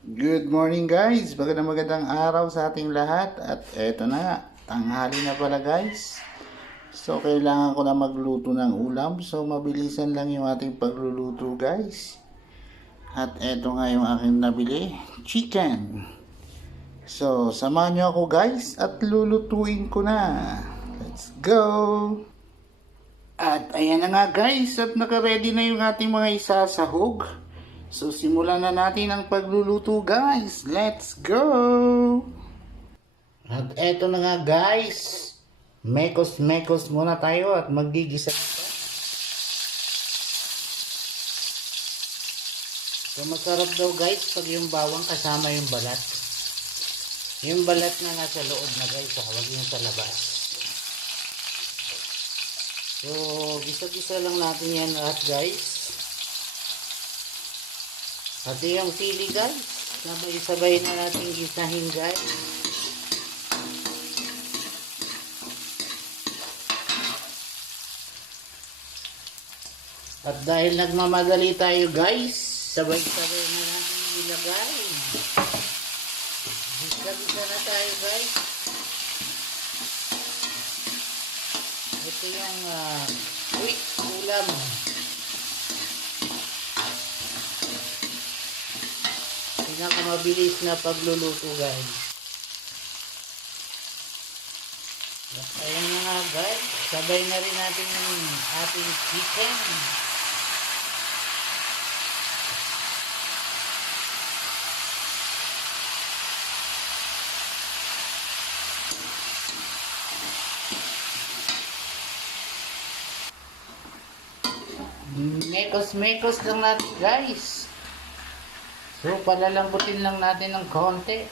Good morning guys! Magandang araw sa ating lahat. At eto na nga, tanghali na pala guys. So kailangan ko na magluto ng ulam. So mabilisan lang yung ating pagluluto guys. At eto nga yung aking nabili, chicken. So samahan nyo ako guys at lulutuin ko na. Let's go! At ayan na nga guys, at naka-ready na yung ating mga isasahog. So simulan na natin ang pagluluto guys. Let's go! At eto na nga guys. Mekos muna tayo at magigisa ito. So masarap daw guys pag yung bawang kasama yung balat. Yung balat na nasa loob na guys, huwag yung sa labas. So gisa-gisa lang natin yan lahat guys. Pati yung sili guys, sabay-sabay na natin gisahin guys. At dahil nagmamadali tayo guys, sabay-sabay na natin ilagay. Gisa-gisa na tayo guys. Ito yung quick ulam. Pinakamabilis na pagluluto guys. At ayan na nga guys, sabay na rin natin yung ating chicken. Mekos lang natin guys. So, palalambutin lang natin ng konti.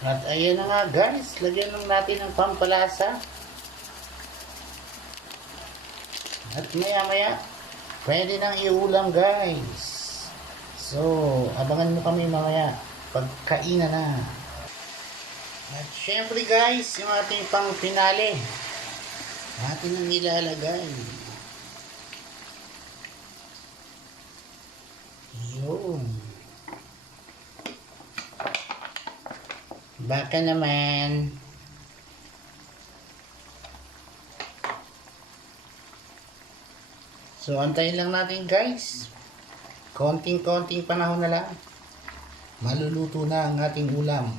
At ayan na nga guys, lagyan lang natin ng pampalasa. At maya pwede nang iulam guys. So, abangan mo kami mamaya pagkainan na. At syempre guys, yung ating pang finale, atin ang ilalagay. Yun. Baka naman. So, antayin lang natin guys. Konting-konting panahon na lang. Maluluto na ang ating ulam.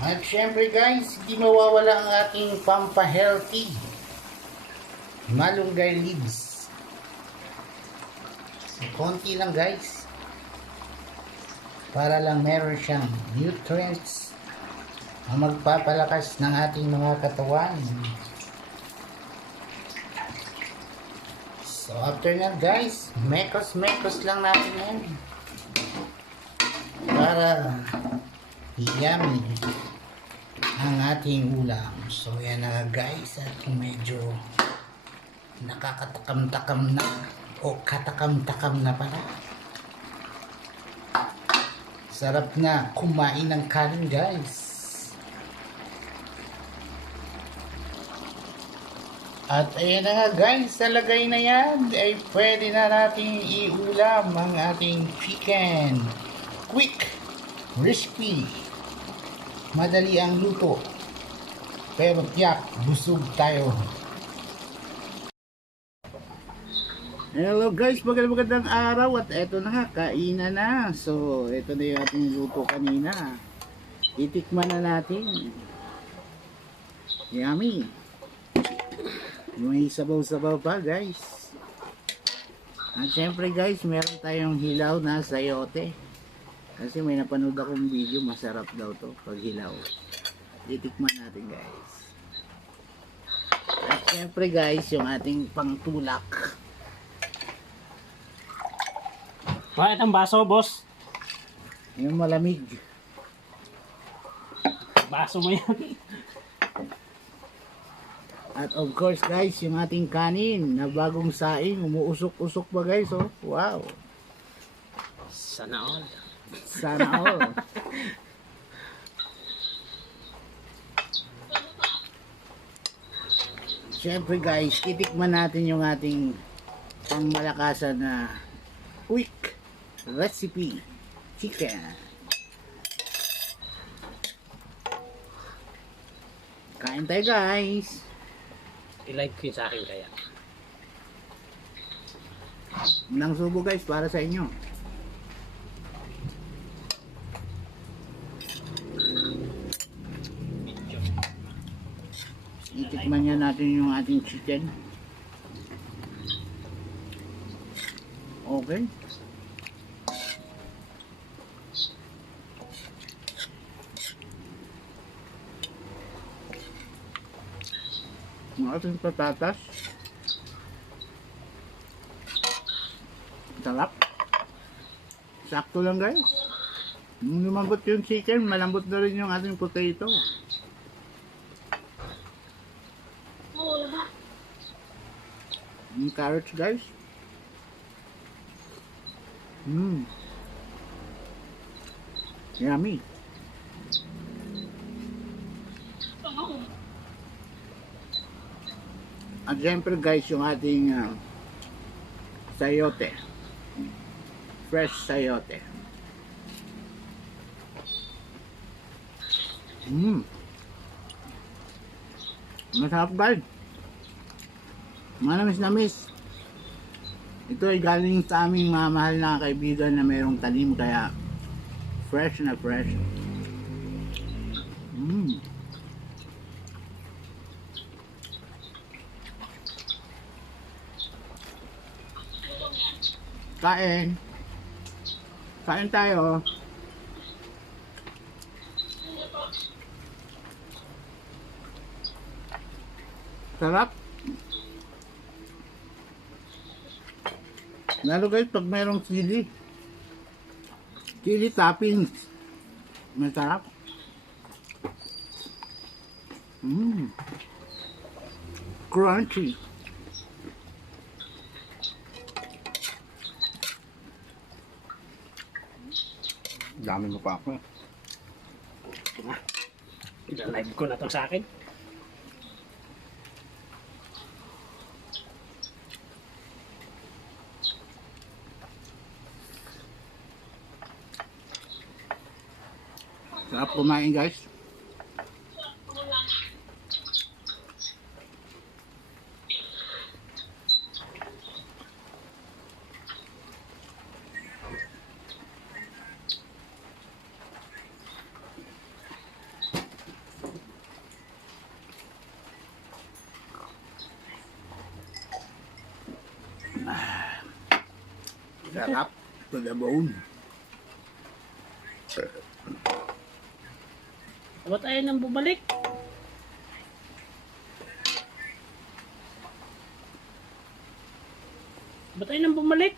At syempre guys, hindi mawawala ang ating pampahealthy malunggay leaves. Konti lang guys, para lang meron siyang nutrients ang magpapalakas ng ating mga katawan. So after na guys, mekos lang natin yan para yummy ang ating ulam. So yan na guys, at medyo nakakatakam-takam na o katakam-takam na pala. Sarap na kumain ng kanin guys. At ayan na nga guys, sa lagay na yan ay pwede na natin iulam ang ating chicken. Quick, crispy, madali ang luto, pero tiyak busog tayo. Hello guys, magandang araw. At eto na nga, kainan na. So, eto na yung ating luto kanina. Titikman na natin. Yummy. May sabaw-sabaw pa guys. At syempre guys, meron tayong hilaw na sayote. Kasi may napanood akong video, masarap daw to pag hilaw. Titikman natin guys. At syempre guys, yung ating pangtulak. Bakit ang baso, boss? Yung malamig. Baso mo yan. At of course guys, yung ating kanin na bagong saing, umuusok-usok pa guys, oh. Wow. Sana all. Sana all. Siyempre guys, titikman natin yung ating pangmalakasan na quick recipe chicken. Kain tayo guys. I-live ko yun sa akin kaya. Unang subo guys para sa inyo. Itikman niya natin yung ating chicken. Okay. Ang ating patatas. Sarap. Sakto lang guys. Nung lumambot yung chicken, malambot na rin yung ating potato. Yung carrots guys. Yummy. At syempre guys, yung ating sayote. Fresh sayote. Masarap guys. Manamis na miss. Ito ay galing sa aming mga mahal na kaibigan na mayroong tanim kaya fresh na fresh. Kain. Kain tayo. Sarap. Lalo guys pag mayroong chili. Chili toppings. Masarap. Crunchy. Dami mo pa ako. I-live ko na to sa akin. Sarap kumain guys. Sarap to the bone. Ba't ayaw nang bumalik? Ba't ayaw nang bumalik?